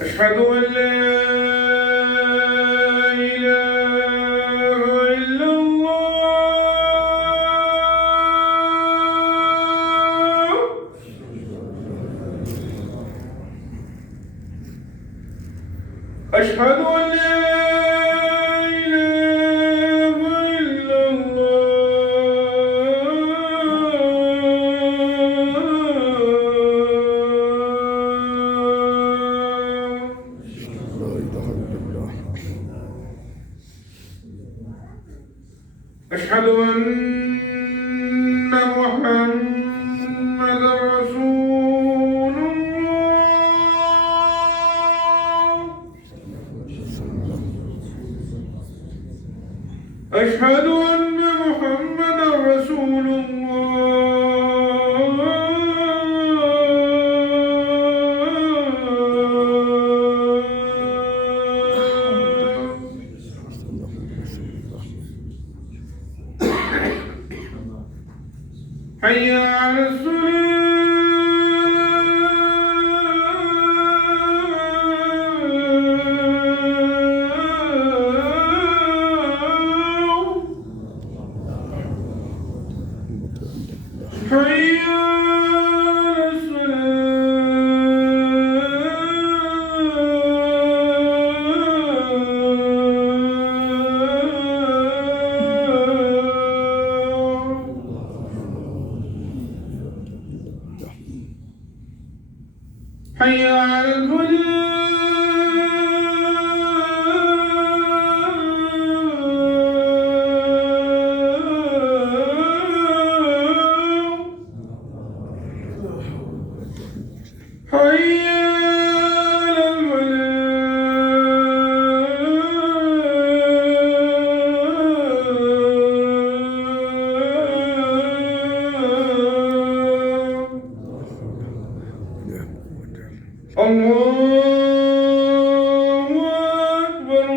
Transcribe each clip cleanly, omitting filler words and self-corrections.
أشهد أن لا إله إلا الله. أشهد أن لا إله إلا الله. أشهد أن محمدا رسول الله. أشهد أن محمدا رسول حي على الصلاة. حي على حي على الفلاح. حي الله أكبر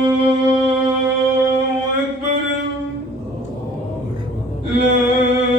الله أكبر لا